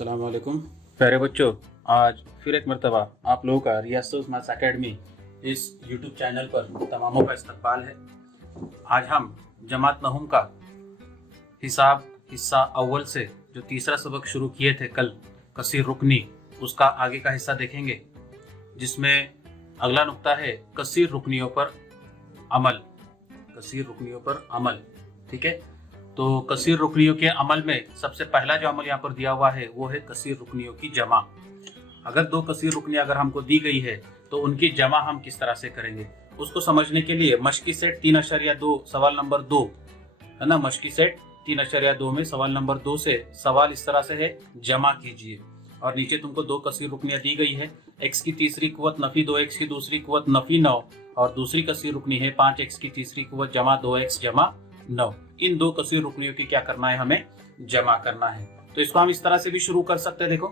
अस्सलाम वालेकुम प्यारे बच्चों। आज फिर एक मरतबा आप लोगों का रियासत मैथ्स एकेडमी इस यूट्यूब चैनल पर तमामों का इस्तकबाल है। आज हम जमात नहुम का हिसाब हिस्सा अव्वल से जो तीसरा सबक शुरू किए थे कल, कसीर रुकनी, उसका आगे का हिस्सा देखेंगे, जिसमें अगला नुक्ता है कसीर रुकनियों पर अमल। कसीर रुकनियों पर अमल, ठीक है। तो कसीर रुकनियों के अमल में सबसे पहला जो अमल यहाँ पर दिया हुआ है वो है कसीर रुकनियों की जमा। अगर दो कसीर रुकनियां अगर हमको दी गई है तो उनकी जमा हम किस तरह से करेंगे, उसको समझने के लिए मशकी सेट 3.2 सवाल नंबर 2 है ना। मशकी सेट 3.2 में सवाल नंबर 2 से सवाल इस तरह से है, जमा कीजिए। और नीचे तुमको दो कसीर रुकनियां दी गई है, x की तीसरी कुवत नफी 2x की दूसरी कुवत नफी 9, और दूसरी कसीर रुकनी है 5x की तीसरी कुवत जमा 2x जमा 9। इन दो कसीर रुकनियों की क्या करना है, हमें जमा करना है। तो इसको हम इस तरह से भी शुरू कर सकते हैं, देखो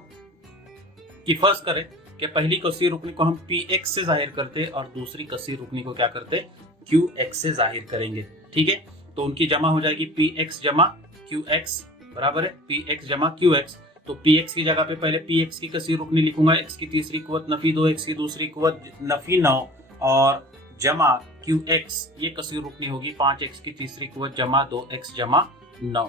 कि फर्ज करें कि पहली कसीर रुकनी को हम px से जाहिर करते और दूसरी कसीर रुकनी को क्या करते, qx से जाहिर करेंगे, ठीक है। तो उनकी जमा हो जाएगी px जमा qx बराबर है px जमा qx। तो px की जगह पे पहले px की कसीर रुकनी लिखूंगा, x की तीसरी कुवत नफी 2x की दूसरी कुवत नफी 9, और जमा qx, ये कसीर रुकनी होगी 5x की तीसरी कुवत जमा 2x जमा 9,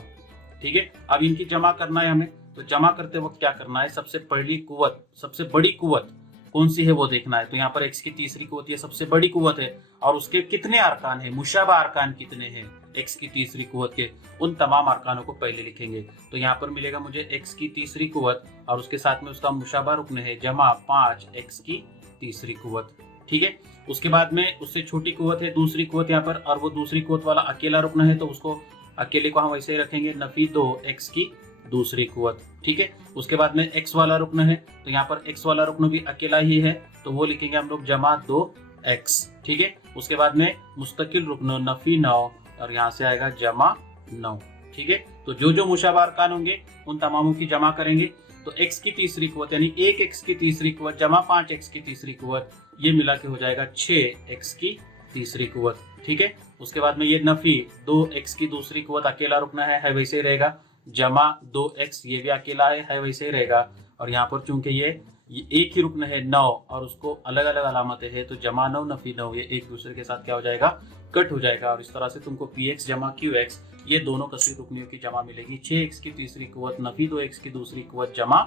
ठीक है। अब इनकी जमा करना है हमें, तो जमा करते वक्त क्या करना है, सबसे पहली कुवत, सबसे बड़ी कुवत कौन सी है वो देखना है। तो यहाँ पर x की तीसरी कुवत ये सबसे बड़ी कुवत है, और उसके कितने अरकान है, मुशाबा अरकान कितने हैं x की तीसरी कुवत के, उन तमाम अरकानों को पहले लिखेंगे। तो यहाँ पर मिलेगा मुझे x की तीसरी कुवत और उसके साथ में उसका मुशाबा रुकन है जमा 5x की तीसरी कुवत, ठीक है। उसके बाद में उससे छोटी कुवत है दूसरी कुवत यहाँ पर, और वो दूसरी कुवत वाला अकेला रुकन है, तो उसको अकेले को हम वैसे ही रखेंगे नफी 2x की दूसरी कुवत, ठीक है। उसके बाद में x वाला रुकन है, तो यहाँ पर x वाला रुकन भी अकेला ही है, तो वो लिखेंगे हम लोग जमा 2x, ठीक है। उसके बाद में मुस्तकिल रुकन नफी 9, और यहाँ से आएगा जमा 9, ठीक है। तो जो जो मुशाबा अरकान होंगे उन तमामों की जमा करेंगे। तो x की तीसरी कुवत यानी 1x की तीसरी कुवत जमा 5x की तीसरी कुवत, ये मिला के हो जाएगा 6x की तीसरी कुवत, ठीक है। उसके बाद में ये नफी 2x की दूसरी कुवत अकेला रुकना है वैसे ही रहेगा, जमा 2x, ये भी अकेला है वैसे ही रहेगा। और यहाँ पर चूंकि ये एक ही रुकन है 9 और उसको अलग अलग अलामतें है, तो जमा 9 नफी 9 ये एक दूसरे के साथ क्या हो जाएगा, कट हो जाएगा। और इस तरह से तुमको px जमा qx, ये दोनों कसीर रुकनियों की जमा मिलेगी 6x की तीसरी कुवत नफी 2x की दूसरी कुवत जमा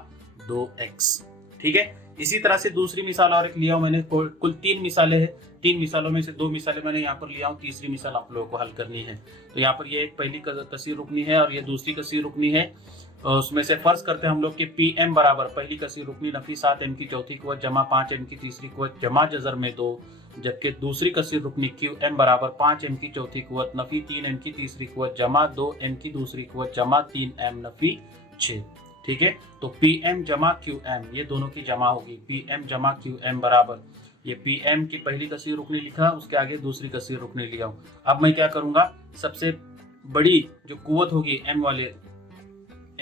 2x, ठीक है। इसी तरह से दूसरी मिसाल और एक लिया हूं मैंने, कुल 3 मिसालें हैं, 3 मिसालों में से 2 मिसालें मैंने यहाँ पर लिया हूं, तीसरी मिसाल आप लोगों को हल करनी है। तो यहाँ पर ये एक पहली कसीर रुकनी है और ये दूसरी कसीर रुकनी है। उसमें से फर्ज करते हैं हम लोग कि pm बराबर पहली कसीर रुकनी नफी 7m की चौथी कुवत जमा 5m की तीसरी कुवत जमा जजर में 2, जबकि दूसरी कसीर रुकनी qm बराबर 5m की चौथी कुवत नफी 3m की तीसरी कुवत जमा 2m की दूसरी कुवत जमा 3m नफी 6, ठीक है। तो pm जमा qm ये दोनों की जमा होगी, pm जमा qm बराबर ये pm की पहली कसीर रुकनी लिखा, उसके आगे दूसरी कसीर रुकनी लिया हूं। अब मैं क्या करूंगा, सबसे बड़ी जो कुवत होगी m वाले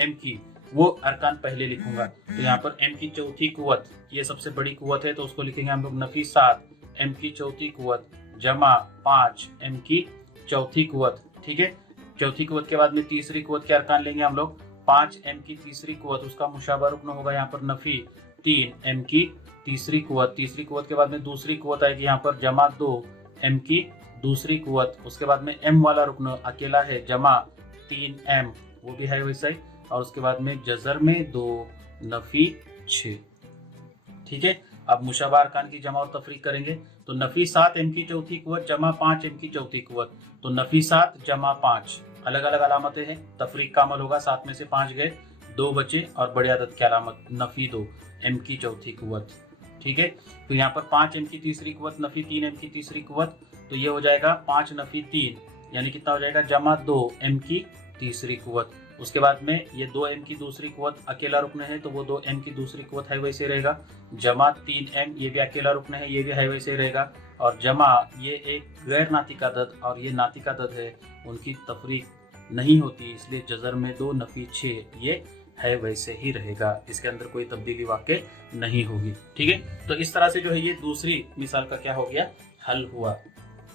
m की, वो अरकान पहले लिखूंगा। तो यहाँ पर m की चौथी कुवत ये सबसे बड़ी कुवत है, तो उसको लिखेंगे हम लोग नफी 7m की चौथी कुवत जमा 5m की चौथी कुवत, ठीक है। चौथी कुवत के बाद में तीसरी कुवत के अरकान लेंगे हम लोग, 5m की तीसरी कुवत, उसका मुशाबा रुकन होगा यहाँ पर नफी 3m की तीसरी कुवत, तीसरी कुवत के बाद में दूसरी कुवत आएगी यहाँ पर जमा 2m की दूसरी कुवत, उसके बाद में m वाला रुकन अकेला है जमा 3m, वो भी है वैसा ही, और उसके बाद में जजर में 2 नफी 6, ठीक है। अब मुशाबा अरकान की जमा और तफरीक करेंगे, तो नफी 7m की चौथी कुवत जमा 5m की चौथी कुवत, तो नफी 7 जमा 5 अलग अलग अलामतें हैं, तफरीक का अमल होगा, 7 में से 5 गए, 2 बचे, और बड़ी आदत की अलामत नफी 2 m की चौथी कुवत, ठीक है। तो यहाँ पर 5m की तीसरी कुवत नफी 3m की तीसरी कुवत, तो ये हो जाएगा 5 नफी 3 यानी कितना हो जाएगा, जमा 2m की तीसरी कुवत। उसके बाद में ये 2m की दूसरी कुवत अकेला रुकन है, तो वो 2m की दूसरी कुवत है वैसे रहेगा, जमा 3m ये भी अकेला रुकन है, ये भी है वैसे रहेगा, और जमा ये एक गैर नातिक अदद और ये नातिक अदद है, उनकी तफरीक नहीं होती, इसलिए जजर में 2 नफी 6 ये है वैसे ही रहेगा, इसके अंदर कोई तब्दीली वाक़ई नहीं होगी, ठीक है। तो इस तरह से जो है ये दूसरी मिसाल का क्या हो गया, हल हुआ,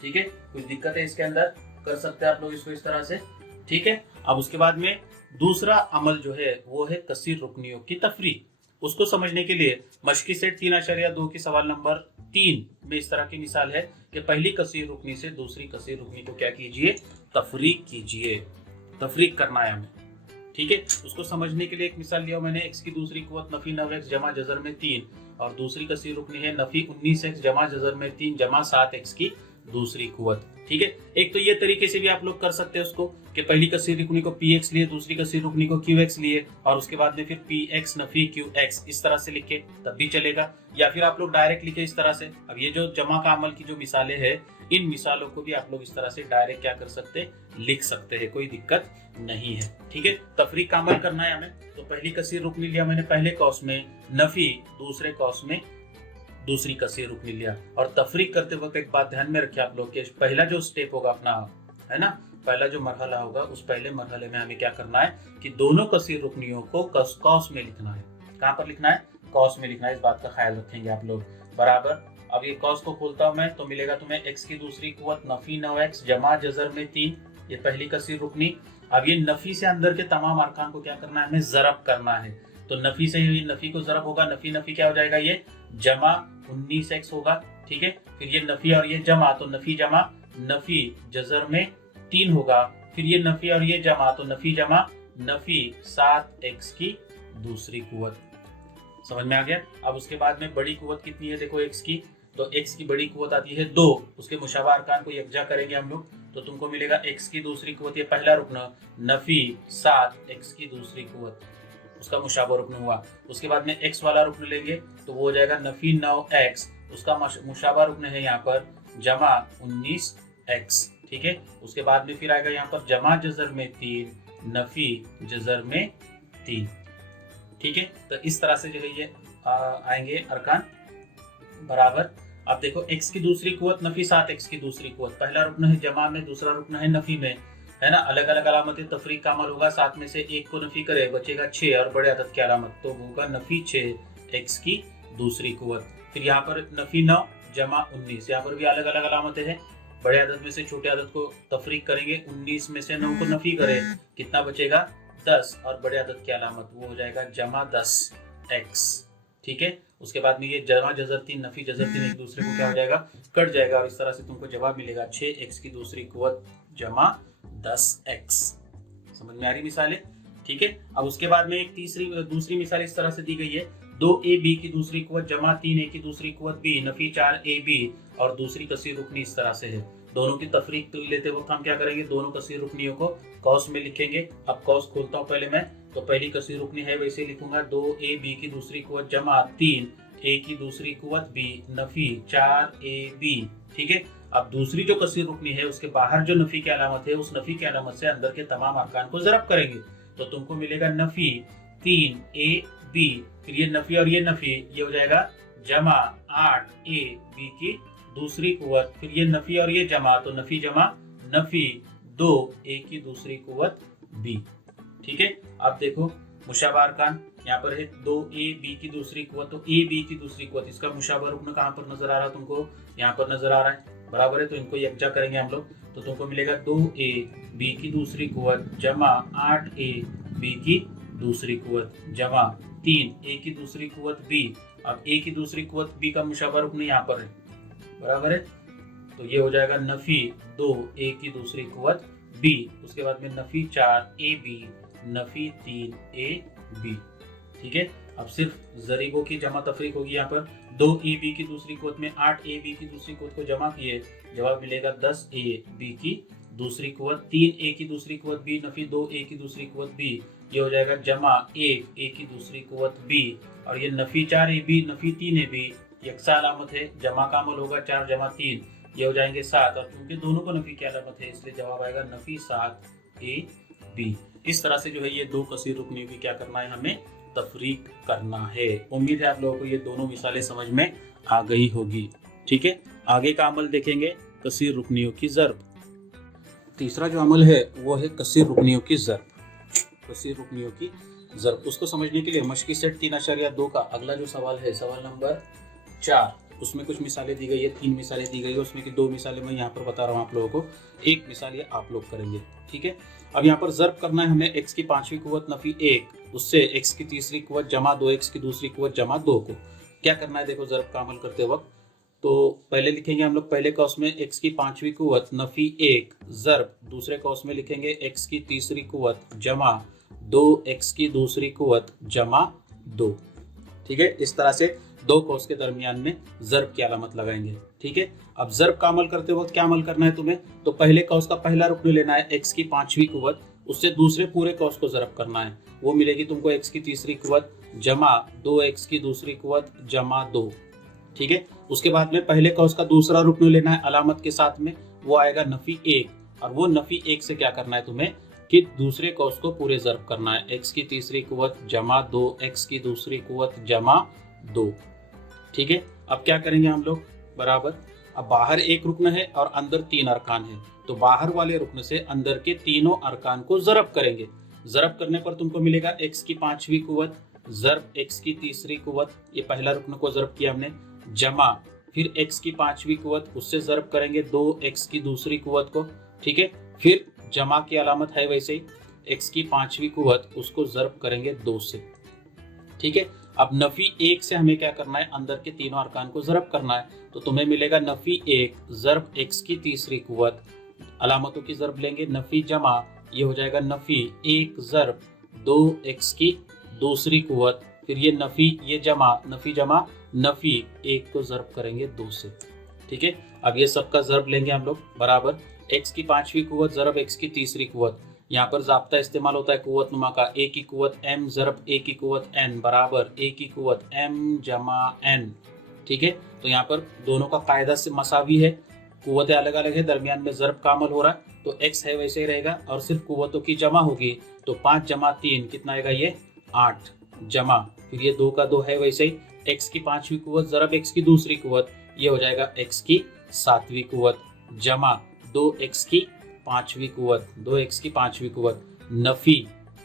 ठीक है। कुछ दिक्कत है इसके अंदर, कर सकते हैं आप लोग इसको इस तरह से, ठीक है। अब उसके बाद में दूसरा अमल जो है वो है कसीर रुकनियों की तफरीक। उसको समझने के लिए मशकी सेट 3.2 की सवाल नंबर 3 में इस तरह की मिसाल है कि पहली कसीर रुकनी से दूसरी कसीर रुकनी को क्या कीजिए, तफरीक कीजिए। तफरीक करना है हमें, ठीक है। उसको समझने के लिए एक मिसाल लिया मैंने, x की दूसरी कुवत नफी 9x जमा जजर में 3 और दूसरी कसीर रुकनी है नफी 19x जमा जजर में 3 जमा 7x की दूसरी कुवत, ठीक है। एक तो ये तरीके से भी आप लोग कर सकते हैं उसको कि पहली कसीर रुकनी को px लिए, दूसरी कसीर रुकनी को qx लिए और उसके बाद में फिर px नफी qx इस तरह से लिखे तब भी चलेगा, या फिर आप लोग डायरेक्ट लिखे इस तरह से। अब ये जो जमा का अमल की जो मिसालें हैं, इन मिसालों को भी आप लोग इस तरह से डायरेक्ट क्या कर सकते हैं, लिख सकते हैं, कोई दिक्कत नहीं है, ठीक है। तफरीक का अमल करना है हमें। तो पहली कसीर रुकनी लिया मैंने पहले कौस में, नफी दूसरे कौस में दूसरी कसीर रुकनी लिया। और तफरीक करते वक्त एक बात ध्यान में रखिए आप लोग कि पहला जो स्टेप होगा अपना, है ना, पहला जो मरहला होगा उस पहले मरहले में हमें क्या करना है कि दोनों कसीर रुकनियों को कौस में लिखना है। कहाँ पर लिखना है, कौस में लिखना है। इस बात का ख्याल रखेंगे आप लोग बराबर। अब ये कौस को खोलता हूं मैं तो मिलेगा तुम्हें x की दूसरी कुवत नफी 9x जमा जजर में 3, ये पहली कसीर रुकनी। अब ये नफी से अंदर के तमाम अरकान को क्या करना है, हमें जरब करना है। तो नफी से ये नफी को जरब होगा, नफी नफी क्या हो जाएगा, ये जमा 19x होगा, ठीक है। फिर ये नफी और ये जमा, तो नफी जमा नफी जजर में 3 होगा। फिर ये नफी और ये जमा, तो नफी जमा नफी 7x की दूसरी कुवत। समझ में आ गया। अब उसके बाद में बड़ी कुवत कितनी है, देखो x की, तो x की बड़ी कुवत आती है 2। उसके मुशाबा अरकान को यकजा करेंगे हम लोग तो तुमको मिलेगा x की दूसरी कुवत, ये पहला रुकन नफी 7x की दूसरी कुवत, उसका मुशाबा रुकन हुआ। उसके बाद में x वाला रुकन लेंगे तो वो हो जाएगा नफी 9x, उसका मुशाबा रुकन है यहाँ पर जमा 19x, ठीक है। उसके बाद में फिर आएगा यहाँ पर जमा जजर में 3 नफी जजर में 3, ठीक है। तो इस तरह से जो है ये आएंगे अरकान बराबर। अब देखो x की दूसरी कुवत नफी 7x की दूसरी कुवत, पहला रुकन है जमा में, दूसरा रुकन है नफी में, है ना। अलग अलग अलामतें तफरीक का अमल होगा, 7 में से 1 को नफी करे बचेगा 6 और बड़े अदद की अलामत, तो होगा नफी 6x की दूसरी कुवत। फिर यहाँ पर नफी 9 जमा 19, यहाँ पर भी अलग अलग अलामतें हैं। बड़े अदद में से छोटे अदद को तफरीक करेंगे, 19 में से 9 को नफी करे कितना बचेगा 10 और बड़े अदद की अलामत वो हो जाएगा जमा 10x, ठीक है। उसके बाद में ये जमा जजर 3 नफी जजर 3 एक दूसरे को क्या हो जाएगा, कट जाएगा और इस तरह से तुमको जवाब मिलेगा 6x की दूसरी कुवत जमा 10x। समझ में आ रही मिसालें, ठीक है। अब उसके बाद में एक दूसरी मिसाल इस तरह से दी गई है, 2ab की दूसरी कुवत जमा 3a की दूसरी कुवत b नफी 4ab और दूसरी कसीर रुकनी इस तरह से है। दोनों की तफरीक लेते वक्त हम क्या करेंगे, दोनों कसीर रुकनियों को कौस में लिखेंगे। अब कौस खोलता हूँ पहले मैं, तो पहली कसीर रुकनी है वैसे लिखूंगा 2ab की दूसरी कुवत जमा 3a की दूसरी कुवत b नफी 4ab, ठीक है। अब दूसरी जो कसीर रुकनी है उसके बाहर जो नफी की अलामत है, उस नफी की अलामत से अंदर के तमाम अरकान को जरब करेंगे तो तुमको मिलेगा नफी 3ab, फिर ये नफी और ये नफी ये हो जाएगा जमा 8ab की दूसरी कुवत, फिर ये नफी और ये जमा, तो नफी जमा नफी 2a की दूसरी कुवत b, ठीक है। अब देखो मुशाबा अरकान यहाँ पर है 2ab की दूसरी कुवत, तो ab की दूसरी कुवत, इसका मुशाबा रुकन कहाँ पर नजर आ रहा है तुमको, यहाँ पर नजर आ रहा है बराबर है। तो इनको यकजा करेंगे हम लोग तो तुमको मिलेगा 2ab की दूसरी कुवत जमा 8ab की दूसरी कुवत जमा 3a की दूसरी कुवत b। अब a की दूसरी कुवत b का मुशाबा रुकन यहाँ पर है बराबर है, तो ये हो जाएगा नफी 2a की दूसरी कुवत b। उसके बाद में नफी 4ab नफी 3ab, ठीक है। अब सिर्फ जरीबों की जमा तफरीक होगी, यहाँ पर 2ab की दूसरी कुवत में 8ab की दूसरी कुवत को जमा किए, जवाब मिलेगा 10ab की दूसरी कुवत, 3a की दूसरी कुवत b नफी 2a की दूसरी कुवत b, ये हो जाएगा जमा 1a की दूसरी कुवत b और ये नफी 4ab नफी 3ab यकसा अलामत है, जमा का अमल होगा 4 जमा 3 ये हो जाएंगे 7 और क्योंकि दोनों को नफी की अलामत है इसलिए जवाब आएगा नफी 7ab। इस तरह से जो है ये दो कसीर रुकनियों की क्या करना है, हमें तफरीक करना है। उम्मीद है आप लोगों को ये दोनों मिसालें समझ में आ गई होगी, ठीक है। आगे का अमल देखेंगे कसीर रुकनियों की ज़र्ब। तीसरा जो अमल है वो है कसीर रुकनियों की ज़र्ब। कसीर रुकनियों की ज़र्ब उसको समझने के लिए मशकी सेट 3.2 का अगला जो सवाल है, सवाल नंबर 4, उसमें कुछ मिसालें दी गई है, 3 मिसालें दी गई है, उसमें की 2 मिसालें मैं यहाँ पर बता रहा हूँ आप लोगों को, 1 मिसाल ये आप लोग करेंगे। ठीक है, अब यहाँ पर ज़र्ब करना है हमें x की 5वीं कुव्वत नफी 1 उससे x की तीसरी कुव्वत जमा 2x की दूसरी कुव्वत जमा 2 को क्या करना है। देखो ज़र्ब का अमल करते वक्त तो पहले लिखेंगे हम लोग पहले कौस में x की 5वीं कुव्वत नफी 1 ज़र्ब दूसरे कौस में लिखेंगे x की तीसरी कुव्वत जमा 2x की दूसरी कुव्वत जमा 2। ठीक है, इस तरह से दो कौस के दरमियान में ज़र्ब की अलामत लगाएंगे। ठीक है, अब ज़र्ब का अमल करते वक्त क्या अमल करना है तुम्हें, तो पहले कौस का पहला रुकन लेना है x की 5वीं कुव्वत, उससे दूसरे पूरे कौस को ज़र्ब करना है, वो मिलेगी तुमको x की तीसरी कुव्वत जमा 2x की दूसरी कुव्वत जमा 2। ठीक है, उसके बाद में पहले कौस का दूसरा रुकन लेना है अलामत के साथ में, वो आएगा नफी 1, और वो नफी 1 से क्या करना है तुम्हें कि दूसरे कौस को पूरे ज़र्ब करना है, x की तीसरी कुव्वत जमा 2x की दूसरी कुव्वत जमा 2। ठीक है, अब क्या करेंगे हम लोग बराबर, अब बाहर एक रुकन है और अंदर 3 अरकान है, तो बाहर वाले रुकन से अंदर के तीनों अरकान को ज़रब करेंगे। ज़रब करने पर तुमको मिलेगा x की 5वीं कुव्वत ज़रब x की तीसरी कुव्वत, ये पहला रुकन को ज़रब किया हमने, जमा फिर x की 5वीं कुव्वत उससे ज़रब करेंगे 2x की दूसरी कुव्वत को। ठीक है, फिर जमा की अलामत है वैसे ही x की 5वीं कुव्वत उसको ज़रब करेंगे 2 से। ठीक है, अब नफी 1 से हमें क्या करना है, अंदर के तीनों अरकान को ज़रब करना है, तो तुम्हें मिलेगा नफी 1 ज़रब x की तीसरी कुव्वत, अलामतों की ज़रब लेंगे, नफी जमा ये हो जाएगा नफी 1 ज़रब 2x की दूसरी कुव्वत, फिर ये नफी ये जमा नफी 1 को ज़रब करेंगे 2 से। ठीक है, अब ये सबका ज़रब लेंगे हम लोग बराबर, x की 5वीं कुव्वत ज़रब x की तीसरी कुव्वत, यहाँ पर ज़ाब्ता इस्तेमाल होता है कुव्वत नुमा का, a की कुव्वत m ज़रब a की कुव्वत n बराबर a की कुव्वत m जमा n। ठीक है, तो यहाँ पर दोनों का कायदा से मसावी है, कुव्वतें अलग अलग है, दरमियान में ज़रब का अमल हो रहा है, तो x है वैसे ही रहेगा, और सिर्फ कुव्वतों की जमा होगी, तो 5 जमा 3 कितना आएगा, ये 8 जमा फिर ये 2 का 2 है वैसे ही, x की 5वीं कुव्वत ज़रब x की दूसरी कुव्वत, ये हो जाएगा x की 7वीं कुव्वत जमा 2x की 5वीं कुव्वत 2x की 5वीं कुव्वत नफी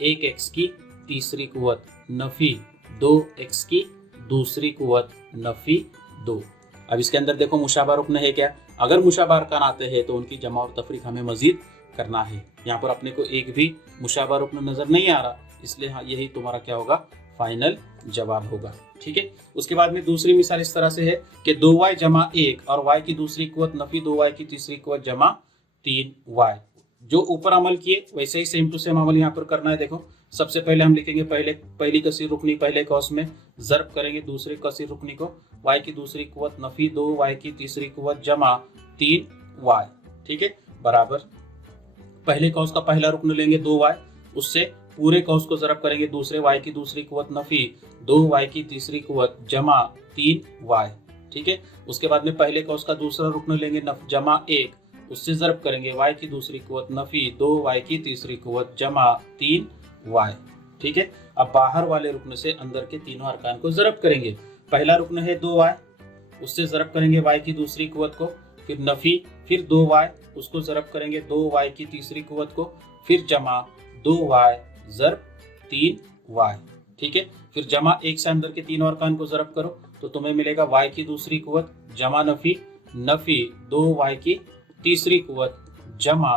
1x की तीसरी कुव्वत नफी 2x की दूसरी कुव्वत नफी 2। अब इसके अंदर देखो मुशाबा रुकन है क्या, अगर मुशाबा अरकान आते हैं तो उनकी जमा और तफरीक हमें मजीद करना है। यहाँ पर अपने को एक भी मुशाबा रुकन नजर नहीं आ रहा, इसलिए हाँ यही तुम्हारा क्या होगा, फाइनल जवाब होगा। ठीक है, उसके बाद में दूसरी मिसाल इस तरह से है कि 2y जमा 1 और y की दूसरी कुव्वत नफी 2y की तीसरी कुव्वत जमा 3y। जो ऊपर अमल किए वैसे ही सेम टू सेम अमल यहाँ पर करना है। देखो सबसे पहले हम लिखेंगे पहली कसीर रुकनी पहले कौस में, ज़रब करेंगे दूसरे कसीर रुकनी को, y की दूसरी कुव्वत नफी 2y की तीसरी कुव्वत जमा 3y। ठीक है, बराबर पहले कौस का पहला रुकन लेंगे 2y, उससे पूरे कौस को ज़रब करेंगे दूसरे y की दूसरी कुव्वत नफी 2y की तीसरी कुव्वत जमा 3y। ठीक है, उसके बाद में पहले कौस का दूसरा रुकन लेंगे जमा 1, उससे ज़रब करेंगे y की दूसरी कुव्वत नफी 2y की तीसरी कुव्वत जमा 3y। ठीक है, अब बाहर वाले रुकन से अंदर के तीनों अरकान को ज़रब करेंगे। पहला रुकन है 2y, उससे ज़रब करेंगे y की दूसरी कुव्वत को, फिर नफी फिर 2y, उसको ज़रब करेंगे 2y की तीसरी कुव्वत को, फिर जमा 2y ज़रब 3y। ठीक है, फिर जमा 1 से अंदर के तीनों अरकान को ज़रब करो तो तुम्हें मिलेगा y की दूसरी कुव्वत जमा नफी 2y की तीसरी कुव्वत जमा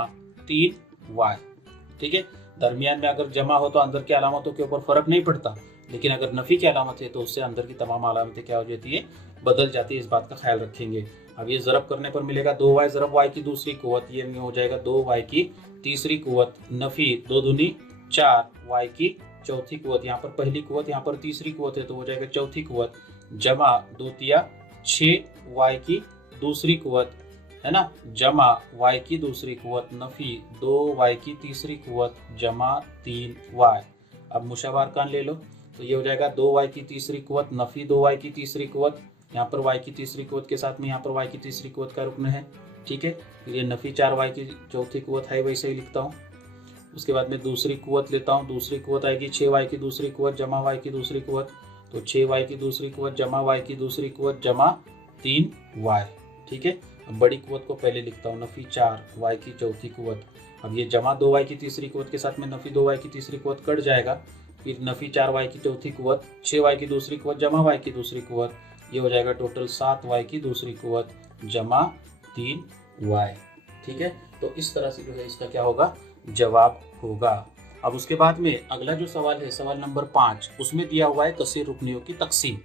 3y। ठीक है, दरमियान में अगर जमा हो तो अंदर की अलामतों के ऊपर फर्क नहीं पड़ता, लेकिन अगर नफी की अलामत है तो उससे अंदर की तमाम अलामतें क्या हो जाती है, बदल जाती है। इस बात का ख्याल रखेंगे। अब ये ज़रब करने पर मिलेगा 2y ज़रब y की दूसरी कुव्वत, ये हो जाएगा 2y की तीसरी कुव्वत नफी 2 दूनी 4y की चौथी कुव्वत, यहाँ पर पहली कुव्वत यहाँ पर तीसरी कुव्वत है तो हो जाएगा चौथी कुव्वत जमा 2 तिया 6y की दूसरी कुव्वत है ना, जमा y की दूसरी कुव्वत नफी 2y की तीसरी कुव्वत जमा 3y। अब मुशाबा अरकान ले लो तो ये हो जाएगा 2y की तीसरी कुव्वत नफी 2y की तीसरी कुव्वत, यहाँ पर y की तीसरी कुव्वत के साथ में यहाँ पर y की तीसरी कुव्वत का रुकन है। ठीक है, फिर ये नफी 4y की चौथी कुव्वत है वैसे ही लिखता हूँ। उसके बाद में दूसरी कुव्वत लेता हूँ, दूसरी कुव्वत आएगी 6y की दूसरी कुव्वत जमा y की दूसरी कुव्वत, तो 6y की दूसरी कुव्वत जमा y की दूसरी कुव्वत जमा 3y। ठीक है, अब बड़ी कुव्वत को पहले लिखता हूँ, नफी 4y की चौथी कुव्वत, अब ये जमा 2y की तीसरी कुव्वत के साथ में नफी 2y की तीसरी कुव्वत कट जाएगा, फिर नफी 4y की चौथी कुव्वत 6y की दूसरी कुव्वत जमा y की दूसरी कुव्वत, ये हो जाएगा टोटल 7y की दूसरी कुवत जमा 3y। ठीक है, तो इस तरह से जो है इसका क्या होगा, जवाब होगा। अब उसके बाद में अगला जो सवाल है, सवाल नंबर 5, उसमें दिया हुआ है कसीर रुकनियों की तकसीम।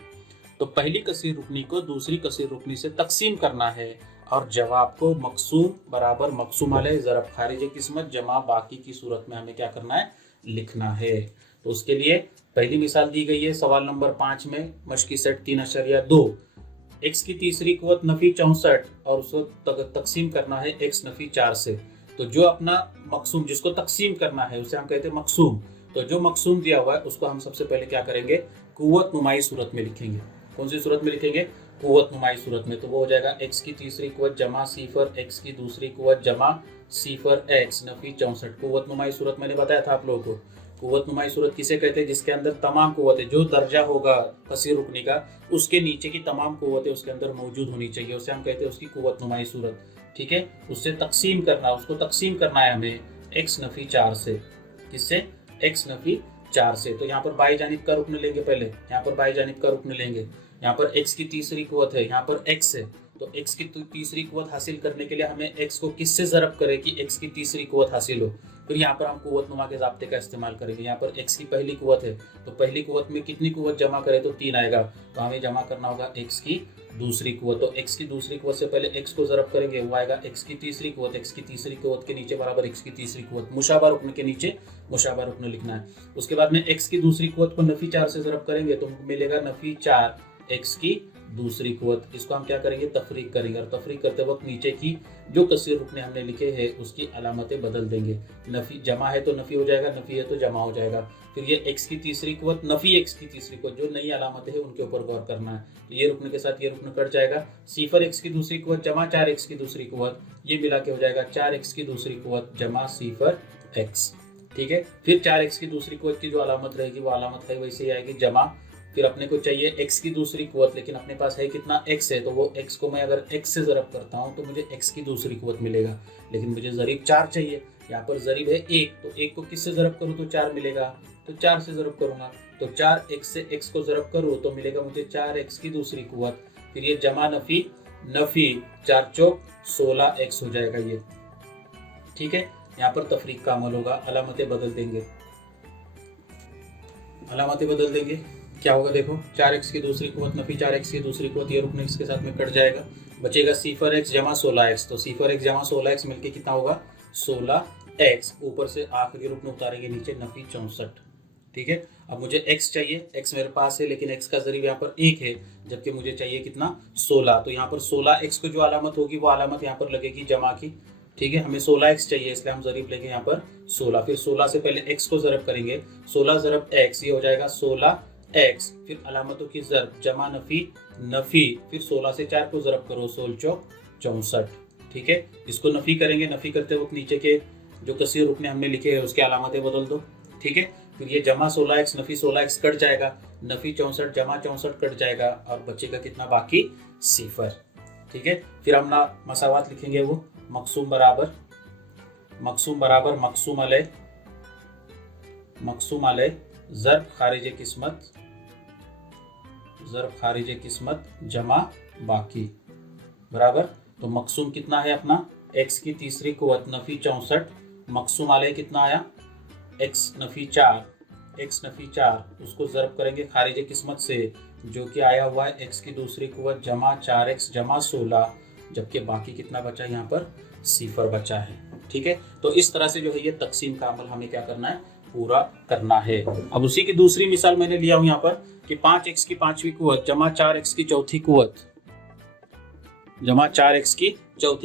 तो पहली कसीर रुकनी को दूसरी कसीर रुकनी से तकसीम करना है और जवाब को मकसूम बराबर मकसूम अलैह ज़रब खारिज किस्मत जमा बाकी की सूरत में हमें क्या करना है, लिखना है। तो उसके लिए पहली मिसाल दी गई है सवाल नंबर 5 में, मश्की सेट 3.2, x की तीसरी कुवत नफी 64 और उसको तकसीम करना है x नफी 4 से। तो जो अपना मकसूम जिसको तकसीम करना है उसे हम कहते हैं मकसूम। तो जो मकसूम दिया हुआ है उसको हम सबसे पहले क्या करेंगे, कुवत नुमाई सूरत में लिखेंगे। कौन सी सूरत में लिखेंगे, कुवत नुमाई सूरत में। तो वो हो जाएगा x की तीसरी कुवत जमा सिफर x की दूसरी कुवत जमा सिफर x नफी 64। कुवत नुमाई सूरत मैंने बताया था आप लोगों को। कुवत नुमाई सूरत किसे कहते हैं, जिसके अंदर तमाम कुवतें, जो दर्जा होगा कसीर रुकनी का उसके नीचे की तमाम कुवतें उसके अंदर मौजूद होनी चाहिए, उसे हम कहते हैं उसकी कुवत नुमाई सूरत। ठीक है, उससे तकसीम करना, उसको तकसीम करना है हमें x नफी 4 से। किससे, x नफी 4 से। तो यहाँ पर बाई जानिब का रुकन लेंगे, पहले यहाँ पर बाई जानिब का रुकन लेंगे। यहाँ पर x की तीसरी कुवत है, यहाँ पर x है। तो x की तीसरी कुवत हासिल करने के लिए हमें x को किससे ज़रब करें कि x की तीसरी कुवत हासिल हो। फिर यहाँ पर हम कुवत नुमा के ज़ाब्ते का इस्तेमाल करेंगे। यहाँ पर x की पहली कुवत है, तो पहली कुवत में कितनी कुवत जमा करें, तो 3 आएगा। तो हमें जमा करना होगा x की दूसरी कुवत। तो x की दूसरी कुवत से पहले x को ज़रब करेंगे, वो आएगा x की तीसरी कुवत। x की तीसरी कुवत के नीचे बराबर x की तीसरी कुवत, मुशाबा रुकन के नीचे मुशाबा रुकन लिखना है। उसके बाद में x की दूसरी कुवत को नफी 4 से ज़रब करेंगे तो मिलेगा नफी 4 x की दूसरी कुवत। इसको हम क्या करेंगे, तफरीक करेंगे। और तफरीक करते वक्त नीचे की जो कसीर रुकने हमने लिखे हैं उसकी अलामतें बदल देंगे। नफी जमा है तो नफी हो जाएगा, नफी है तो जमा हो जाएगा। फिर ये x की तीसरी कुवत नफी x की तीसरी कुवत, जो नई अलामतें हैं उनके ऊपर गौर करना है। तो ये रुकने के साथ ये रुकन कट जाएगा। सिफर x की दूसरी कुवत जमा 4x की दूसरी कुवत, ये मिला के हो जाएगा 4x की दूसरी कुवत जमा सिफर x। ठीक है, फिर 4x की दूसरी कुवत की जो अलामत रहेगी वो अलामत है वैसे ही आएगी जमा। फिर अपने को चाहिए x की दूसरी कुवत, लेकिन अपने पास है कितना, x है। तो वो x को मैं अगर x से ज़रब करता हूँ तो मुझे x की दूसरी कुवत मिलेगा, लेकिन मुझे ज़रीब 4 चाहिए। यहाँ पर ज़रीब है 1, तो 1 को किससे ज़रब करूँ तो 4 मिलेगा, तो 4 से ज़रब करूँगा। तो 4x से x को ज़रब करूँ तो मिलेगा मुझे 4x की दूसरी कुवत। फिर ये जमा नफ़ी नफ़ी 4 चौक 16x हो जाएगा ये। ठीक है, यहाँ पर तफरीक का अमल होगा, अलामतें बदल देंगे। अलामतें बदल देंगे क्या होगा, देखो 4x की दूसरी कुवत नफी 4x की दूसरी कुवत, ये रुकने इसके साथ में कट जाएगा, बचेगा सिफर x जमा 16x। तो सिफर x जमा 16x मिलके कितना होगा, 16x। ऊपर से आखिरी रुकन उतारेंगे नीचे नफी 64। ठीक है, अब मुझे x चाहिए, x मेरे पास है लेकिन x का ज़रीब यहाँ पर 1 है, जबकि मुझे चाहिए कितना 16। तो यहाँ पर 16x को जो अलामत होगी वो अलामत यहाँ पर लगेगी जमा की। ठीक है, हमें 16x चाहिए इसलिए हम ज़रीब लेंगे यहाँ पर 16। फिर 16 से पहले x को ज़रब करेंगे, 16 ज़रब x, ये हो जाएगा 16x। फिर अलामतों की ज़रब जमा नफ़ी नफ़ी, फिर 16 से 4 को ज़रब करो 16 चौक 64। ठीक है, इसको नफ़ी करेंगे, नफ़ी करते वक्त नीचे के जो कसीर रुकने हमने लिखे हैं उसके अलामतें बदल दो। ठीक है, फिर ये जमा 16x नफ़ी 16x कट जाएगा, नफ़ी 64 जमा 64 कट जाएगा और बचेगा कितना बाकी, सिफर। ठीक है, फिर हम ना मसावात लिखेंगे, वो मकसूम बराबर मकसूम अलैह ज़रब खारिज किस्मत जमा बाकी बराबर। तो मकसूम कितना है अपना, x की तीसरी कुवत नफ़ी 64, मकसूम अलैह कितना आया, x नफ़ी 4, उसको ज़रब करेंगे खारिज किस्मत से जो कि आया हुआ है x की दूसरी कुवत जमा 4x जमा 16, जबकि बाकी कितना बचा, यहाँ पर सिफर बचा है। ठीक है, तो इस तरह से जो है ये तकसीम का अमल हमें क्या करना है, पूरा करना है। अब उसी की दूसरी मिसाल मैंने लिया हूं यहाँ पर कि 5x की पांचवी कुवत जमा 4x की चौथी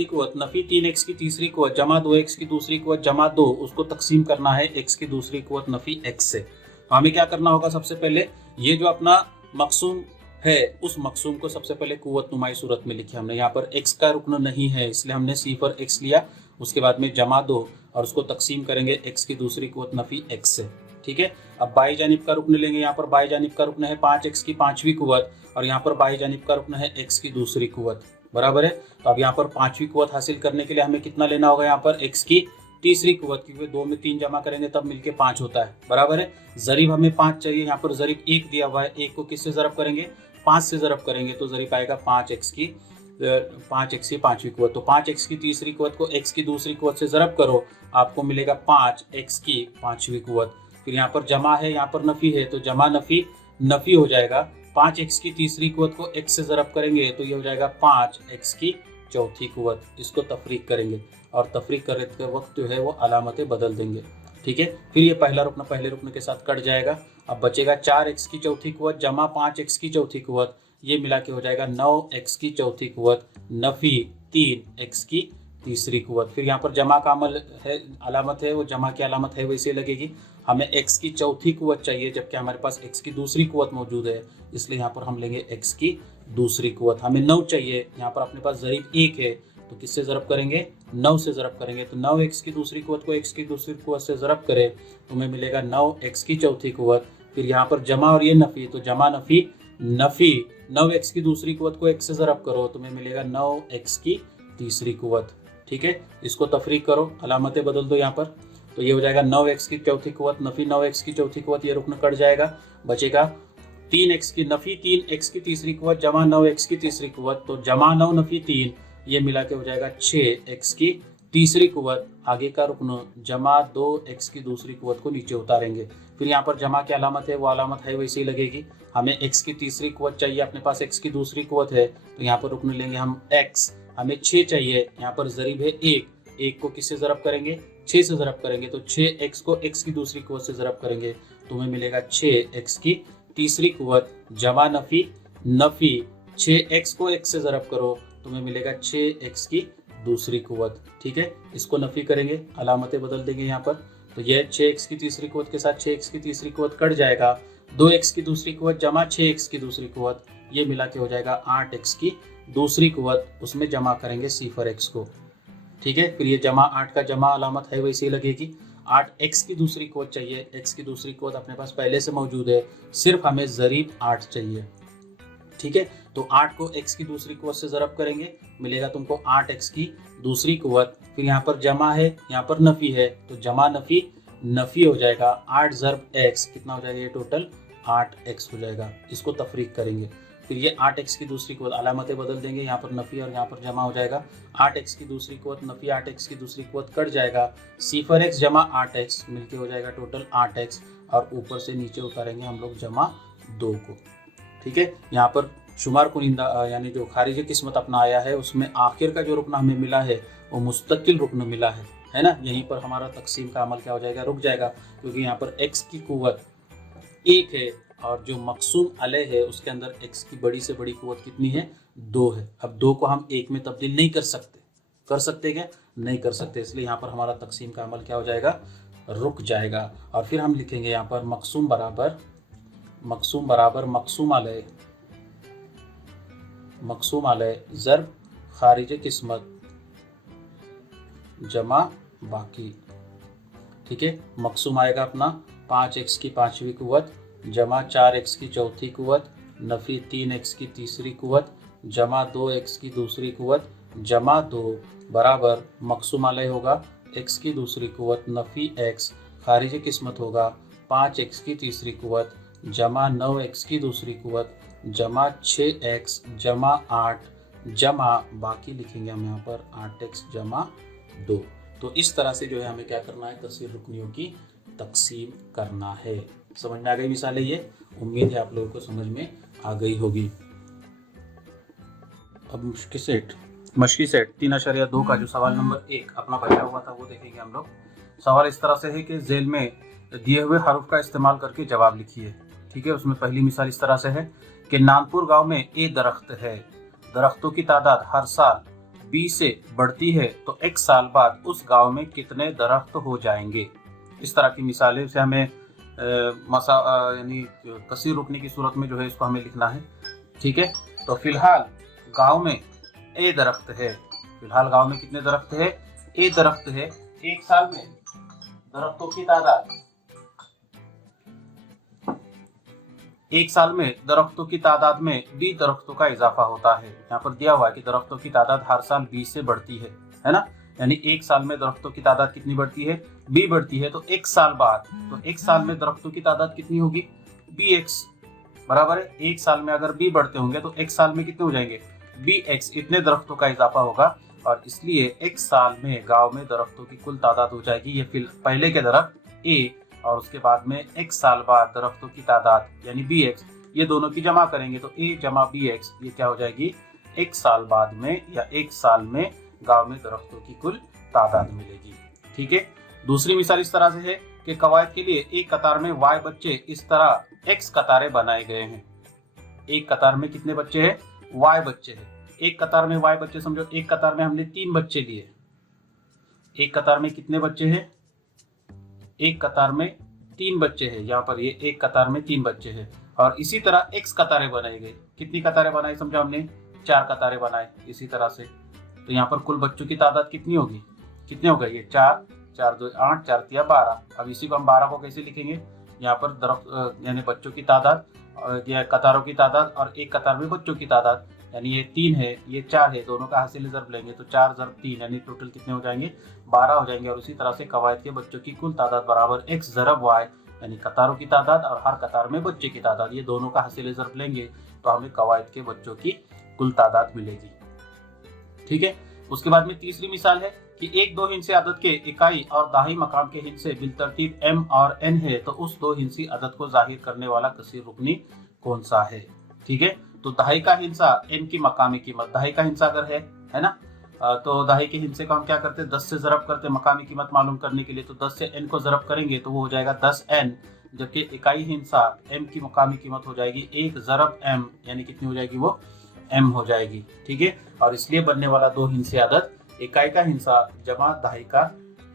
कुवत नफी 3x की तीसरी कुवत जमा 2x की दूसरी कुवत जमा 2, उसको तकसीम करना है x की दूसरी कुवत नफी x से। तो हमें क्या करना होगा, सबसे पहले ये जो अपना मकसूम है उस मकसूम को सबसे पहले कुवत नुमाई सूरत में लिखे हमने। यहाँ पर x का रुकन नहीं है इसलिए हमने सिफर x लिया, उसके बाद में जमा 2 और उसको तकसीम करेंगे x की दूसरी कुवत नफी x से। ठीक है, अब बाई जानिब का रुकन लेंगे। यहाँ पर बाई जानिब का रुकन है 5x की पांचवी कुवत और यहाँ पर बाई जानिब का रुकन है x की दूसरी कुवत बराबर है। तो अब यहाँ पर पांचवी कुवत हासिल करने के लिए हमें कितना लेना होगा, यहाँ पर x की तीसरी कुवत, क्योंकि 2 में 3 जमा करेंगे तब मिलके 5 होता है बराबर है। ज़रीब हमें 5 चाहिए, यहाँ पर ज़रीब 1 दिया हुआ है, 1 को किससे ज़रब करेंगे, 5 से ज़रब करेंगे तो ज़रिब आएगा 5x की 5x की पाँचवीं कुव्वत। तो 5x की तीसरी कुव्वत को x की दूसरी कुव्वत से ज़रब करो, आपको मिलेगा 5x की पाँचवीं कुव्वत। फिर यहाँ पर जमा है, यहाँ पर नफ़ी है, तो जमा नफ़ी नफ़ी हो जाएगा। 5x की तीसरी कुव्वत को x से ज़रब करेंगे तो ये हो जाएगा 5x की चौथी कुव्वत। इसको तफरीक करेंगे और तफरीक करते वक्त जो है वो अलामतें बदल देंगे। ठीक है, फिर ये पहला रुकन पहले रुकन के साथ कट जाएगा। अब बचेगा 4x की चौथी कुव्वत जमा 5x की चौथी कुव्वत, ये मिला के हो जाएगा 9x की चौथी कुव्वत नफ़ी 3x की तीसरी कुव्वत। फिर यहाँ पर जमा का अमल है, अलामत है, वो जमा की अलामत है वैसे लगेगी। हमें x की चौथी कुव्वत चाहिए जबकि हमारे पास x की दूसरी कुव्वत मौजूद है, इसलिए यहाँ पर हम लेंगे x की दूसरी कुव्वत। हमें 9 चाहिए, यहाँ पर अपने पास ज़रिब 1 है तो किससे ज़रब करेंगे, 9 से ज़रब करेंगे। तो 9x की दूसरी कुव्वत को x की दूसरी कुव्वत से ज़रब करें तो हमें मिलेगा 9x की चौथी कुव्वत। फिर यहाँ पर जमा और ये नफ़ी, तो जमा नफ़ी नफ़ी 9x की दूसरी कुव्वत को x से ज़रब करो तो हमें मिलेगा 9x की तीसरी कुव्वत। ठीक है, इसको तफरीक करो, अलामतें बदल दो यहाँ पर, तो ये हो जाएगा 9x की चौथी कुव्वत नफ़ी 9x की चौथी कुव्वत, ये रुकन कट जाएगा। बचेगा 3x की नफ़ी 3x की तीसरी कुव्वत जमा 9x की तीसरी कुव्वत, तो जमा 9 नफ़ी 3, ये मिला के हो जाएगा 6x की तीसरी कुव्वत। आगे का रुकन जमा 2x की दूसरी कुव्वत को नीचे उतारेंगे। फिर यहाँ पर जमा की अलामत है, वो अलामत है वैसे ही लगेगी। हमें x की तीसरी कुव्वत चाहिए, अपने पास x की दूसरी कुव्वत है, तो यहाँ पर रुकन लेंगे हम x। हमें 6 चाहिए, यहाँ पर ज़रिब है 1 को किससे ज़रब करेंगे, 6 से ज़रब करेंगे, तो 6x को x की दूसरी कुव्वत से ज़रब करेंगे तो हमें मिलेगा 6x की तीसरी कुव्वत जमा नफ़ी नफ़ी 6x को x से ज़रब करो तो हमें मिलेगा 6x की दूसरी कुव्वत। ठीक है, इसको नफ़ी करेंगे, अलामतें बदल देंगे यहाँ पर, तो यह 6x की तीसरी कुव्वत के साथ 6x की तीसरी कुव्वत कट जाएगा। 2x की दूसरी कुव्वत जमा 6x की दूसरी कुव्वत, ये मिला के हो जाएगा 8x की दूसरी कुव्वत, उसमें जमा करेंगे सिफर x को। ठीक है, फिर ये जमा 8 का जमा अलामत है वैसे ही लगेगी। 8x की दूसरी कुव्वत चाहिए, x की दूसरी कुव्वत अपने पास पहले से मौजूद है, सिर्फ हमें ज़रिब 8 चाहिए। ठीक है, तो 8 को x की दूसरी कुव्वत से ज़रब करेंगे, मिलेगा तुमको 8x की दूसरी कुव्वत। फिर यहाँ पर जमा है, यहाँ पर नफ़ी है, तो जमा नफ़ी नफ़ी हो जाएगा 8 ज़रब x, कितना हो जाएगा, ये टोटल 8x हो जाएगा। इसको तफरीक करेंगे, फिर ये 8x की दूसरी कुव्वत, अलामतें बदल देंगे, यहाँ पर नफ़ी और यहाँ पर जमा हो जाएगा। 8x की दूसरी कुव्वत नफ़ी 8x की दूसरी कुव्वत कट जाएगा, सिफर x जमा 8x मिलके हो जाएगा टोटल 8x, और ऊपर से नीचे उतारेंगे हम लोग जमा 2 को। ठीक है, यहाँ पर शुमार कुनिंदा यानी जो खारिजी किस्मत अपना आया है उसमें आखिर का जो रुकन हमें मिला है वो मुस्तकिल रुकन मिला है ना। यहीं पर हमारा तकसीम का अमल क्या हो जाएगा, रुक जाएगा, क्योंकि यहाँ पर x की कुव्वत 1 है और जो मकसूम अलैह है उसके अंदर x की बड़ी से बड़ी कुव्वत कितनी है, 2 है। अब 2 को हम 1 में तब्दील नहीं कर सकते क्या, नहीं कर सकते, इसलिए यहाँ पर हमारा तकसीम का अमल क्या हो जाएगा, रुक जाएगा। और फिर हम लिखेंगे यहाँ पर मकसूम बराबर मकसूम अलैह ज़रब खारिज किस्मत जमा बाकी। ठीक है, मकसूम आएगा अपना 5x की पाँचवीं कुव्वत जमा 4x की चौथी कुव्वत नफ़ी 3x की तीसरी कुव्वत जमा 2x की दूसरी कुव्वत जमा 2 बराबर मकसूम अलैह होगा x की दूसरी कुव्वत नफ़ी x, खारिज किस्मत होगा 5x की तीसरी कुव्वत जमा 9x की दूसरी कुव्वत जमा 6x जमा 8 जमा बाकी लिखेंगे हम यहाँ पर 8x जमा 2। तो इस तरह से जो है हमें क्या करना है, तस्वीर रुकनियों की तकसीम करना है। समझ में आ गई मिसालें, ये उम्मीद है आप लोगों को समझ में आ गई होगी। अब मश्की सेट 3.2 का जो सवाल नंबर 1 अपना बचा हुआ था वो देखेंगे हम लोग। सवाल इस तरह से है कि झेल में दिए हुए हर्फ का इस्तेमाल करके जवाब लिखिए। ठीक है, उसमें पहली मिसाल इस तरह से है कि नानपुर गांव में एक दरख्त है, दरख्तों की तादाद हर साल 20 से बढ़ती है, तो एक साल बाद उस गांव में कितने दरख्त हो जाएंगे। इस तरह की मिसालें से हमें यानी कसीर रुकने की सूरत में जो है इसको हमें लिखना है। ठीक है, तो फिलहाल गांव में ए दरख्त है, फिलहाल गांव में कितने दरख्त है, ए दरख्त है। एक साल में दरख्तों की तादाद, एक साल में दरख्तों की तादाद में 20 दरख्तों का इजाफा होता है। यहाँ पर दिया हुआ है कि दरख्तों की तादाद हर साल 20 से बढ़ती है ना, यानी एक साल में दरख्तों की तादाद कितनी बढ़ती है, 20 बढ़ती है। तो एक साल बाद, तो एक साल में दरख्तों की तादाद कितनी होगी, 20x। बराबर है। एक साल में अगर बी बढ़ते होंगे तो एक साल में कितने हो जाएंगे, बी एक्स, इतने दरख्तों का इजाफा होगा और इसलिए एक साल में गांव में दरख्तों की कुल तादाद हो जाएगी, ये फिर पहले के दरख्त ए और उसके बाद में एक साल बाद दरख्तों की तादाद यानी बी एक्स, ये दोनों की जमा करेंगे तो ए जमा बी एक्स, ये क्या हो जाएगी, एक साल बाद में या एक साल में गांव में दरख्तों की कुल तादाद मिलेगी। ठीक है। दूसरी मिसाल इस तरह से है कि कवायद के लिए एक कतार में वाई बच्चे इस तरह एक्स कतारें बनाए गए हैं। एक कतार में कितने बच्चे हैं, वाई बच्चे हैं। एक कतार में वाई बच्चे, समझो एक कतार में हमने 3 बच्चे लिए। एक कतार में कितने बच्चे हैं, एक कतार में 3 बच्चे हैं। यहाँ पर ये एक कतार में 3 बच्चे हैं और इसी तरह एक्स कतारें बनाई गई। कितनी कतारें बनाई, समझो हमने 4 कतारें बनाए इसी तरह से। तो यहाँ पर कुल बच्चों की तादाद कितनी होगी, कितने हो गए, ये 4, 4 2 8, 4 3 12। अब इसी को हम 12 को कैसे लिखेंगे, यहाँ पर दरख्त यानी बच्चों की तादाद या कतारों की तादाद और एक कतार में बच्चों की तादाद, यानी ये 3 है ये 4 है, दोनों का हासिल ज़रब लेंगे तो 4 ज़रब 3 यानी टोटल कितने हो जाएंगे, 12 हो जाएंगे। और उसी तरह से कवायद के बच्चों की कुल तादाद बराबर एक्स ज़रब वाई, यानी कतारों की तादाद और हर कतार में बच्चे की तादाद, ये दोनों का हासिल ज़रब लेंगे तो हमें कवायद के बच्चों की कुल तादाद मिलेगी। ठीक है। उसके बाद में तीसरी मिसाल है कि एक 2 हिंसे अदद के इकाई और दाही मकाम के हिंसे बिलतरतीब m और n है तो उस 2 हिंसी अदद को जाहिर करने वाला कसीर रुकनी कौन सा है। ठीक है। तो दहाई का हिंसा n की मकामी कीमत, दहाई का हिंसा अगर है ना, तो दहाई के हिंसे का हम क्या करते हैं, 10 से ज़रब करते हैं मकामी कीमत मालूम करने के लिए। तो 10 से n को ज़रब करेंगे तो वो हो जाएगा 10n, जबकि इकाई हिंसा m की मकामी कीमत हो जाएगी 1 ज़रब m, यानी कितनी हो जाएगी, वो m हो जाएगी। ठीक है। और इसलिए बनने वाला 2 हिंसे अदद इकाई का हिंसा जमा दहाई का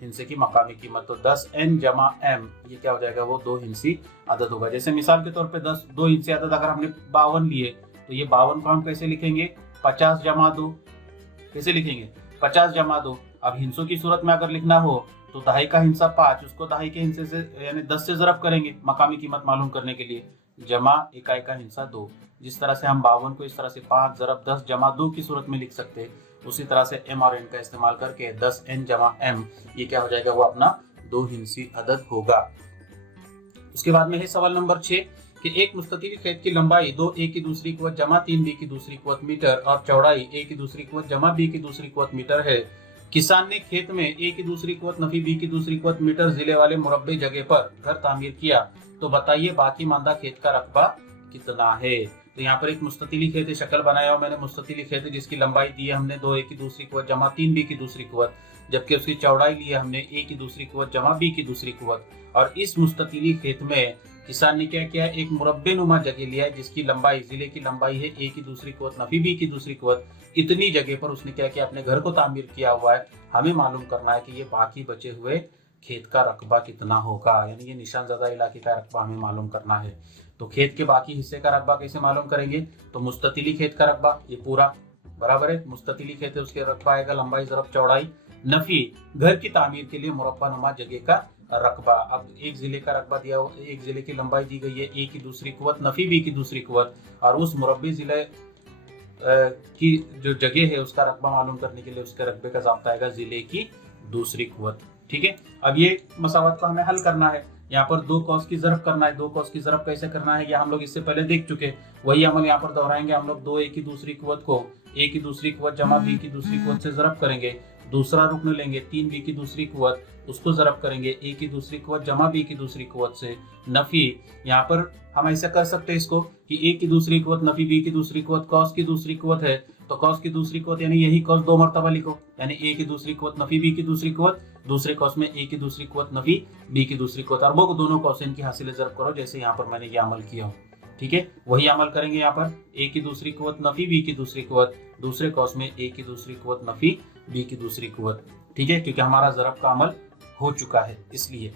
हिंसे की मकामी कीमत, तो 10n जमा m, ये क्या हो जाएगा, वो 2 हिंसी अदद होगा। जैसे मिसाल के तौर पे 2 हिंसे अदद अगर हमने 52 लिए तो ये 52 को हम कैसे लिखेंगे, 50 जमा 2, कैसे लिखेंगे, 50 जमा 2। अब हिंसों की सूरत में अगर लिखना हो तो दहाई का हिंसा 5, उसको दहाई के हिंसे से यानी 10 से ज़रब करेंगे मकामी कीमत मालूम करने के लिए, जमा इकाई का हिंसा 2। जिस तरह से हम 52 को इस तरह से 5 ज़रब 10 जमा 2 की सूरत में लिख सकते हैं, उसी तरह से m और n का इस्तेमाल करके 10n जमा m, ये क्या हो जाएगा, वो अपना 2 हिंसी अदद होगा। उसके बाद में है सवाल नंबर 6 कि एक मुस्ततील खेत की लंबाई 2a की दूसरी कुवत जमा 3b की दूसरी कुवत मीटर और चौड़ाई a की दूसरी कुवत जमा b की दूसरी कुवत मीटर है। किसान ने खेत में a की दूसरी कुवत नफी b की दूसरी कुवत मीटर जिले वाले मुरब्बे जगह पर घर तामीर किया, तो बताइए बाकी मानदा खेत का रकबा कितना है। तो यहाँ पर एक मुस्ततीली खेत है, शक्ल बनाया हुआ मैंने, मुस्ततीली खेत है जिसकी लंबाई दी है हमने 2a की दूसरी कुवत जमा 3b की दूसरी कुवत, जबकि उसकी चौड़ाई ली है हमने a की दूसरी कुवत जमा b की दूसरी कुवत। और इस मुस्ततीली खेत में किसान ने क्या किया, एक मुरब्बे नुमा जगह लिया है जिसकी लंबाई, जिले की लंबाई है a की दूसरी कुवत नफी b की दूसरी कुवत। इतनी जगह पर उसने क्या किया, अपने घर को तामीर किया हुआ है। हमें मालूम करना है कि ये बाकी बचे हुए खेत का रकबा कितना होगा, यानी ये निशानज़दा इलाके का रकबा हमें मालूम करना है। तो खेत के बाकी हिस्से का रकबा कैसे मालूम करेंगे, तो मुस्ततीली खेत का रकबा ये पूरा बराबर है, मुस्ततीली खेत है उसके रकबा आएगा लंबाई ज़रब चौड़ाई, नफी घर की तामीर के लिए मुरब्बा नुमा जगह का रकबा। अब एक जिले का रकबा दिया, एक जिले की लंबाई दी गई है a की दूसरी कुवत नफी b की दूसरी कुवत, और उस मुरब्बे जिले की जो जगह है उसका रकबा मालूम करने के लिए उसके रकबे का ज़ाब्ता आएगा जिले की दूसरी कुवत। ठीक है। अब ये मसावत को हमें हल करना है, यहाँ पर 2 कॉस की ज़रब करना है। 2 कॉस की ज़रब कैसे करना है, ये हम लोग इससे पहले देख चुके, वही अमल यहाँ पर दोहराएंगे। हम लोग 2a की दूसरी कुवत को a की दूसरी कुवत जमा b की दूसरी कुवत से ज़रब करेंगे, दूसरा रुकन लेंगे 3b की दूसरी कुवत, उसको ज़रब करेंगे a की दूसरी कुवत जमा b की दूसरी कुवत से, नफी। यहाँ पर हम ऐसा कर सकते हैं इसको कि a की दूसरी कुवत नफी b की दूसरी कुवत कॉस की दूसरी कुवत है, तो कॉस की दूसरी कुवत यानी यही कॉस 2 मरतबा लिखो, यानी a की दूसरी कुवत नफी b की दूसरी कुवत, दूसरे कॉस में a की दूसरी कुवत नफी b की दूसरी कुवत, और वो दोनों कॉसें की हासिल ज़रब करो जैसे यहाँ पर मैंने ये अमल किया हो। ठीक है। वही अमल करेंगे यहाँ पर a की दूसरी कुवत नफी b की दूसरी कुवत, दूसरे कॉस में a की दूसरी कुवत नफी b की दूसरी कुवत। ठीक है, क्योंकि हमारा ज़रब का अमल हो चुका है इसलिए।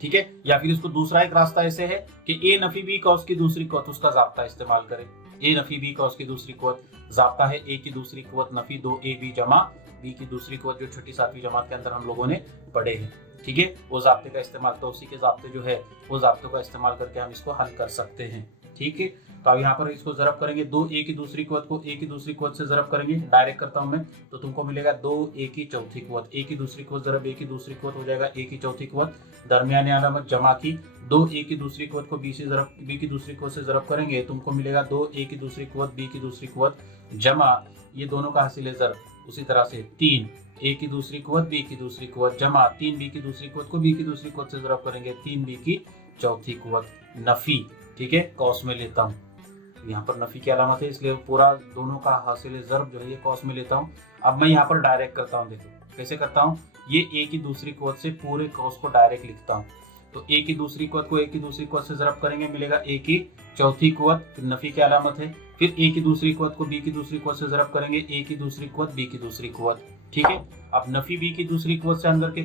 ठीक है। या फिर इसको दूसरा एक रास्ता ऐसे है कि a नफी b कॉस की दूसरी कुवत, उसका ज़ाब्ता इस्तेमाल करें। a नफी b कॉस की दूसरी कुवत, ज़ाब्ता है a की दूसरी कुवत नफी 2ab जमा b की दूसरी कुवत, जो छठी सातवीं जमात के अंदर हम लोगों ने पढ़े हैं। ठीक है। वो ज़ाब्ते का इस्तेमाल, तो उसी के ज़ाब्ते जो है वो ज़ाब्तों का इस्तेमाल करके हम इसको हल कर सकते हैं। ठीक है। तो अब यहाँ पर इसको ज़रब करेंगे, 2 a की दूसरी कुवत को a की दूसरी कुवत से ज़रब करेंगे, डायरेक्ट करता हूँ मैं, तो तुमको मिलेगा 2a की चौथी कुवत, a की दूसरी कुवत ज़रब a की दूसरी कुवत हो जाएगा a की चौथी कुवत, दरमियाने अलामत जमा की, 2a की दूसरी कुवत को b की दूसरी कुवत से ज़रब करेंगे, तुमको मिलेगा 2a की दूसरी कुवत b की दूसरी कुवत जमा, ये दोनों का हासिल है ज़रब, उसी तरह से 3 a की दूसरी कुवत b की दूसरी कुवत जमा 3b की दूसरी कुवत को b की दूसरी कुवत से ज़रब करेंगे, 3b की चौथी कुवत नफी। ठीक है, कौस में लेता हूँ, यहाँ पर नफी की अलामत है इसलिए पूरा दोनों का हासिल ज़रब जो है ये कौस में लेता हूँ। अब मैं यहाँ पर डायरेक्ट करता हूँ, देखो कैसे करता हूँ, ये a की दूसरी कुवत से पूरे कौस को डायरेक्ट लिखता हूँ, तो a की दूसरी कुवत को a की दूसरी कुवत से ज़रब करेंगे, मिलेगा a की चौथी कुवत, फिर नफी की अलामत है, फिर a की दूसरी कुवत को b की दूसरी कुवत से ज़रब करेंगे, a की दूसरी कुवत b की दूसरी कुवत। ठीक है, अब नफी b की दूसरी कुवत से अंदर के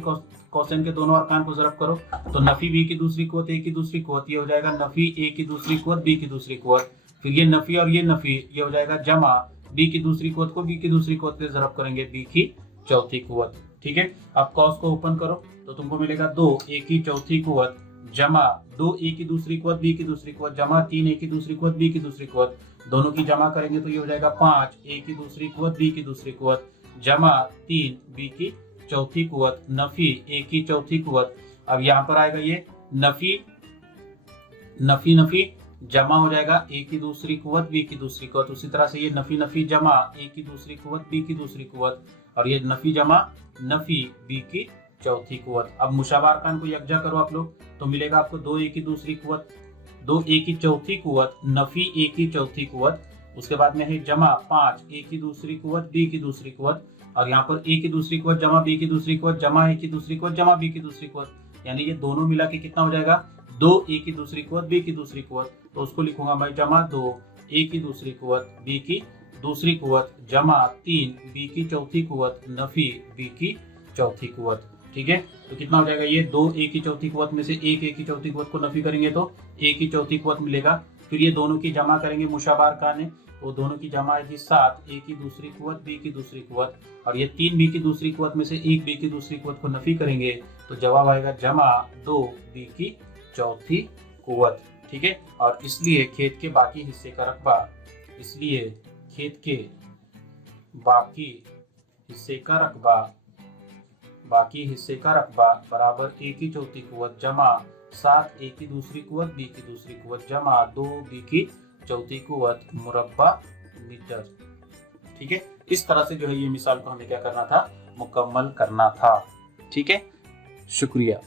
कौसैन के दोनों अरकान को ज़रब करो, तो नफी b की दूसरी कुवत a की दूसरी कुवत, ये हो जाएगा नफी a की दूसरी कुवत b की दूसरी कुवत, फिर ये नफी और ये नफी, ये हो जाएगा जमा b की दूसरी कुवत को b की दूसरी कुवत से ज़रब करेंगे, b की चौथी कुवत। ठीक है, अब कौस को ओपन करो तो तुमको मिलेगा 2a की चौथी कुवत जमा 2a की दूसरी कुवत b की दूसरी कुवत जमा 3a की दूसरी कुवत b की दूसरी कुवत, दोनों की जमा करेंगे तो ये हो जाएगा 5a की दूसरी कुवत b की दूसरी कुवत जमा 3b की चौथी कुवत नफी a की चौथी कुवत। अब यहाँ पर आएगा ये नफी नफी नफी जमा हो जाएगा a की दूसरी कुवत b की दूसरी कुवत, उसी तरह से ये नफी नफी जमा a की दूसरी कुवत b की दूसरी कुवत, और ये नफी जमा नफी b की चौथी कुवत। अब मुशाबा अरकान को यकजा करो आप लोग, तो मिलेगा आपको 2a की दूसरी कुवत 2a की चौथी कुवत नफी a की चौथी कुवत, उसके बाद में है जमा 5a की दूसरी कुवत b की दूसरी कुवत, और यहाँ पर a की दूसरी कुवत जमा b की दूसरी कुवत जमा a की दूसरी कुवत जमा b की दूसरी कुवत, यानी ये दोनों मिला के कितना हो जाएगा 2a की दूसरी कुवत b की दूसरी कुवत, तो उसको लिखूंगा मैं जमा 2a की दूसरी कुवत b की दूसरी कुवत जमा 3b की चौथी कुवत नफी b की चौथी कुवत। ठीक है, तो कितना हो जाएगा, ये 2a की चौथी कुवत में से एक a की चौथी कुवत को नफी करेंगे तो a की चौथी कुवत मिलेगा, फिर ये दोनों की जमा करेंगे मुशाबा अरकान है, वो दोनों की जमा आएगी 7a की दूसरी कुवत b की दूसरी कुवत, और ये 3b की दूसरी कुवत में से एक b की दूसरी कुवत को नफी करेंगे तो जवाब आएगा जमा 2b की चौथी कुवत। ठीक है, और इसलिए खेत के बाकी हिस्से का रकबा, इसलिए खेत के बाकी हिस्से का रकबा बराबर a की चौथी कुवत जमा 7a की दूसरी कुवत b की दूसरी कुवत जमा 2b की चौथी कुवत मुरब्बा मीटर। ठीक है, इस तरह से जो है ये मिसाल को हमें क्या करना था, मुकम्मल करना था। ठीक है, शुक्रिया।